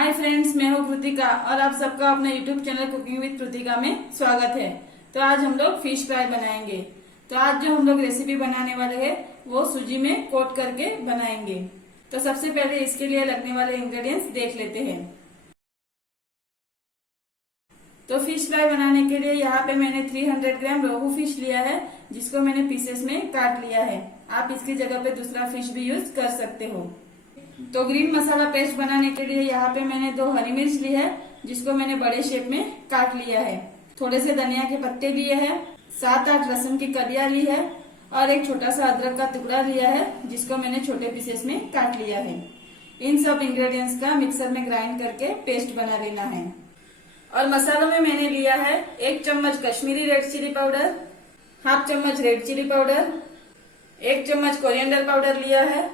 Hi friends, मैं हूँ कृतिका और आप सबका अपने YouTube channel cooking with Kritika में स्वागत है। तो आज हम लोग फिश फ्राई बनाएंगे। तो आज जो हम लोग रेसिपी बनाने वाले हैं वो सूजी में कोट करके बनाएंगे। तो सबसे पहले इसके लिए लगने वाले इंग्रेडिएंट्स देख लेते हैं। तो फिश फ्राई बनाने के लिए यहाँ पे मैंने 300 ग्राम रोहू फिश लिया है, जिसको मैंने पीसेस में काट लिया है। आप इसकी जगह पे दूसरा फिश भी यूज कर सकते हो। तो ग्रीन मसाला पेस्ट बनाने के लिए यहाँ पे मैंने 2 हरी मिर्च ली है, जिसको मैंने बड़े शेप में काट लिया है। थोड़े से धनिया के पत्ते लिए हैं, 7-8 लहसुन की कलियां ली है और एक छोटा सा अदरक का टुकड़ा लिया है, जिसको मैंने छोटे पीसेस में काट लिया है। इन सब इंग्रेडिएंट्स का मिक्सर में ग्राइंड करके पेस्ट बना लेना है। और मसालों में मैंने लिया है 1 चम्मच Kashmiri red chilli powder, half चम्मच रेड चिली पाउडर, 1 चम्मच कोरिएंडर पाउडर लिया है,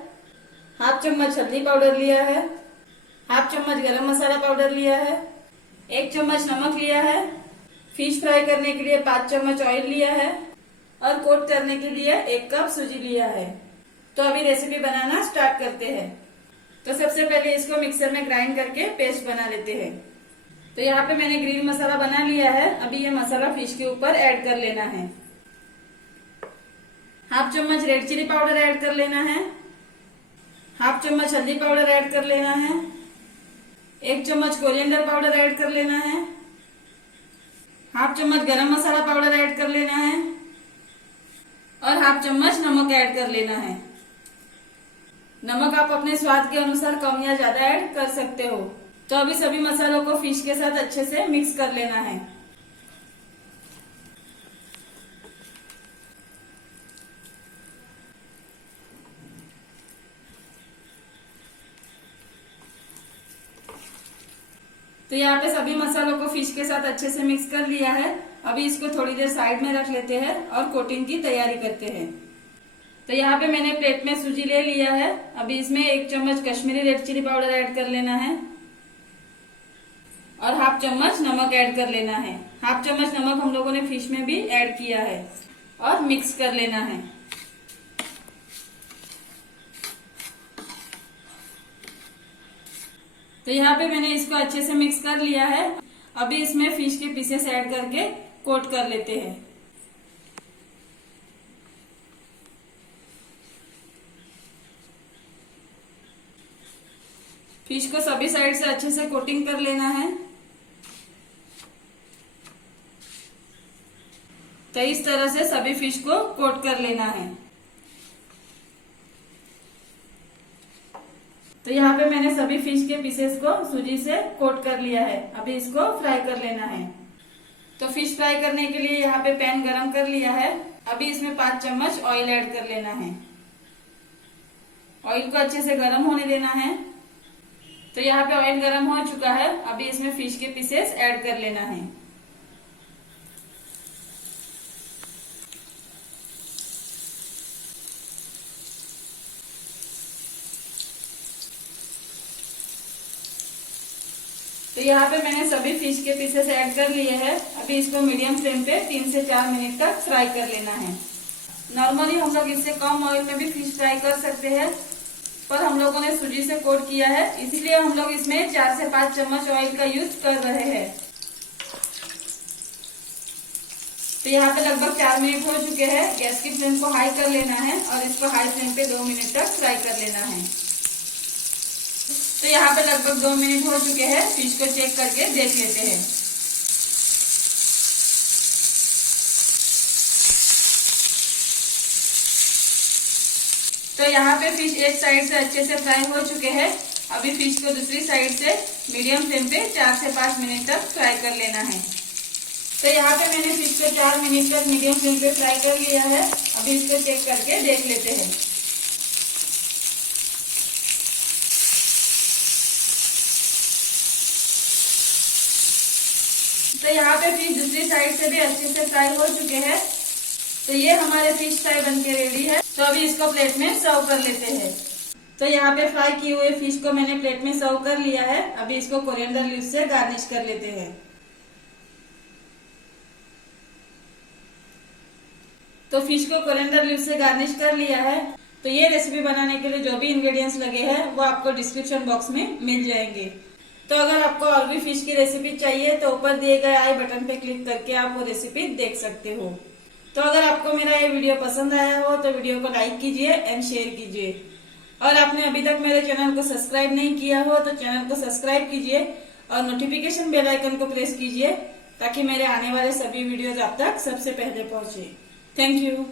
हाफ चम्मच हल्दी पाउडर लिया है, हाफ चम्मच गरम मसाला पाउडर लिया है, 1 चम्मच नमक लिया है, फिश फ्राई करने के लिए 5 चम्मच ऑयल लिया है और कोट करने के लिए 1 कप सूजी लिया है। तो अभी रेसिपी बनाना स्टार्ट करते हैं। तो सबसे पहले इसको मिक्सर में ग्राइंड करके पेस्ट बना लेते हैं। तो यहाँ पे मैंने ग्रीन मसाला बना लिया है। अभी ये मसाला फिश के ऊपर ऐड कर लेना है। हाफ चम्मच रेड चिली पाउडर ऐड कर लेना है, हाफ चम्मच हल्दी पाउडर ऐड कर लेना है, 1 चम्मच कोरिएंडर पाउडर ऐड कर लेना है, हाफ चम्मच गरम मसाला पाउडर ऐड कर लेना है और हाफ चम्मच नमक ऐड कर लेना है। नमक आप अपने स्वाद के अनुसार कम या ज्यादा ऐड कर सकते हो। तो अभी सभी मसालों को फिश के साथ अच्छे से मिक्स कर लेना है। तो यहाँ पे सभी मसालों को फिश के साथ अच्छे से मिक्स कर लिया है। अभी इसको थोड़ी देर साइड में रख लेते हैं और कोटिंग की तैयारी करते हैं। तो यहाँ पे मैंने प्लेट में सूजी ले लिया है। अभी इसमें 1 चम्मच Kashmiri red chilli powder add कर लेना है और हाफ चम्मच नमक ऐड कर लेना है। हाफ चम्मच नमक हम लोगों ने फिश में भी ऐड किया है और मिक्स कर लेना है। तो यहाँ पे मैंने इसको अच्छे से मिक्स कर लिया है। अभी इसमें फिश के पीसेस ऐड करके कोट कर लेते हैं। फिश को सभी साइड से अच्छे से कोटिंग कर लेना है। तो इस तरह से सभी फिश को कोट कर लेना है। तो यहाँ पे मैंने सभी फिश के पीसेस को सूजी से कोट कर लिया है। अभी इसको फ्राई कर लेना है। तो फिश फ्राई करने के लिए यहाँ पे पैन गरम कर लिया है। अभी इसमें 5 चम्मच ऑयल ऐड कर लेना है। ऑयल को अच्छे से गरम होने देना है। तो यहाँ पे ऑयल गरम हो चुका है। अभी इसमें फिश के पीसेस ऐड कर लेना है। तो यहाँ पे मैंने सभी फिश के पीसेस ऐड कर लिए हैं। अभी इसको मीडियम फ्लेम पे 3 से 4 मिनट तक फ्राई कर लेना है। नॉर्मली हम लोग इससे कम ऑयल में भी फिश फ्राई कर सकते हैं, पर हम लोगों ने सूजी से कोट किया है, इसीलिए हम लोग इसमें 4 से 5 चम्मच ऑयल का यूज कर रहे हैं। तो यहाँ पे लगभग 4 मिनट हो चुके हैं। गैस की फ्लेम को हाई कर लेना है और इसको हाई फ्लेम पे 2 मिनट तक फ्राई कर लेना है। तो यहाँ पे लगभग 2 मिनट हो चुके हैं। फिश को चेक करके देख लेते हैं। तो यहाँ पे फिश एक साइड से अच्छे से फ्राई हो चुके हैं। अभी फिश को दूसरी साइड से मीडियम फ्लेम पे 4 से 5 मिनट तक फ्राई कर लेना है। तो यहाँ पे मैंने फिश को 4 मिनट तक मीडियम फ्लेम पे फ्राई कर लिया है। अभी इसको चेक करके देख लेते हैं। तो यहाँ पे फिश दूसरी साइड से भी अच्छे से फ्राई हो चुके हैं। तो ये हमारे फिश फ्राई बनके रेडी है। तो अभी इसको प्लेट में सर्व कर लेते हैं। तो यहाँ पे फ्राई किए हुए फिश को मैंने प्लेट में सर्व कर लिया है। अभी इसको कोरिएंडर लीव्स से गार्निश कर लेते हैं। तो फिश को कोरिएंडर लीव्स से गार्निश कर लिया है। तो ये रेसिपी बनाने के लिए जो भी इंग्रेडिएंट्स लगे हैं वो आपको डिस्क्रिप्शन बॉक्स में मिल जाएंगे। तो अगर आपको और भी फिश की रेसिपी चाहिए तो ऊपर दिए गए आई बटन पे क्लिक करके आप वो रेसिपी देख सकते हो। तो अगर आपको मेरा ये वीडियो पसंद आया हो तो वीडियो को लाइक कीजिए एंड शेयर कीजिए। और आपने अभी तक मेरे चैनल को सब्सक्राइब नहीं किया हो तो चैनल को सब्सक्राइब कीजिए और नोटिफिकेशन बेल आइकन को प्रेस कीजिए ताकि मेरे आने वाले सभी वीडियोज आप तक सबसे पहले पहुंचे। Thank you.